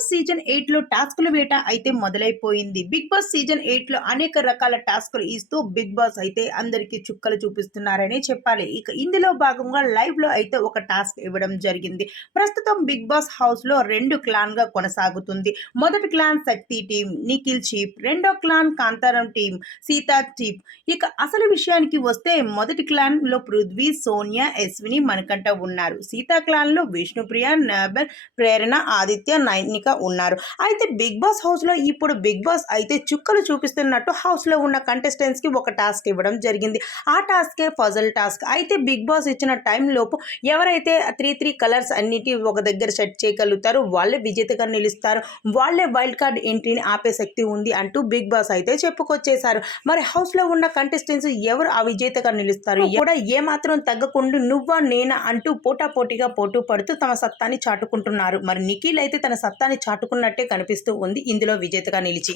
Boss season ఎయిట్లో టాస్కుల వేట అయితే మొదలైపోయింది. బిగ్ బాస్ సీజన్ ఎయిట్లో అనేక రకాల టాస్కులు ఇస్తూ బిగ్ బాస్ అయితే అందరికి చుక్కలు చూపిస్తున్నారని చెప్పాలి. ఇక ఇందులో భాగంగా లైవ్లో అయితే ఒక టాస్క్ ఇవ్వడం జరిగింది. ప్రస్తుతం బిగ్ బాస్ హౌస్లో రెండు క్లాన్గా కొనసాగుతుంది. మొదటి clan Shakti team Nikhil chief రెండో clan Kantaram team Sita chief ఇక అసలు విషయానికి వస్తే మొదటి క్లాన్లో పృథ్వీ సోనియా యశ్విని మనకంట ఉన్నారు. సీతా క్లాన్లో విష్ణుప్రియ నాబెల్ ప్రేరణ ఆదిత్య నైనిక ఉన్నారు. అయితే బిగ్ బాస్ హౌస్లో ఇప్పుడు బిగ్ బాస్ అయితే చుక్కలు చూపిస్తున్నట్టు హౌస్లో ఉన్న కంటెస్టెంట్స్కి ఒక టాస్క్ ఇవ్వడం జరిగింది. ఆ టాస్కే పజల్ టాస్క్. అయితే బిగ్ బాస్ ఇచ్చిన టైం లోపు ఎవరైతే త్రీ త్రీ కలర్స్ అన్నిటి ఒక దగ్గర సెట్ చేయగలుగుతారో వాళ్ళే విజేతగా నిలుస్తారు. వాళ్ళే వైల్డ్ కార్డ్ ఎంట్రీని ఆపే శక్తి ఉంది అంటూ బిగ్ బాస్ అయితే చెప్పుకొచ్చేశారు. మరి హౌస్లో ఉన్న కంటెస్టెంట్స్ ఎవరు ఆ విజేతగా నిలుస్తారు? కూడా ఏ మాత్రం తగ్గకుండా నువ్వా నేనా అంటూ పోటాపోటీగా పోటీ పడుతూ తమ సత్తాని చాటుకుంటున్నారు. మరి నిఖిల్ అయితే తన సత్తాని చాటుకున్నట్టే కనిపిస్తూ ఉంది. ఇందులో విజేతగా నిలిచి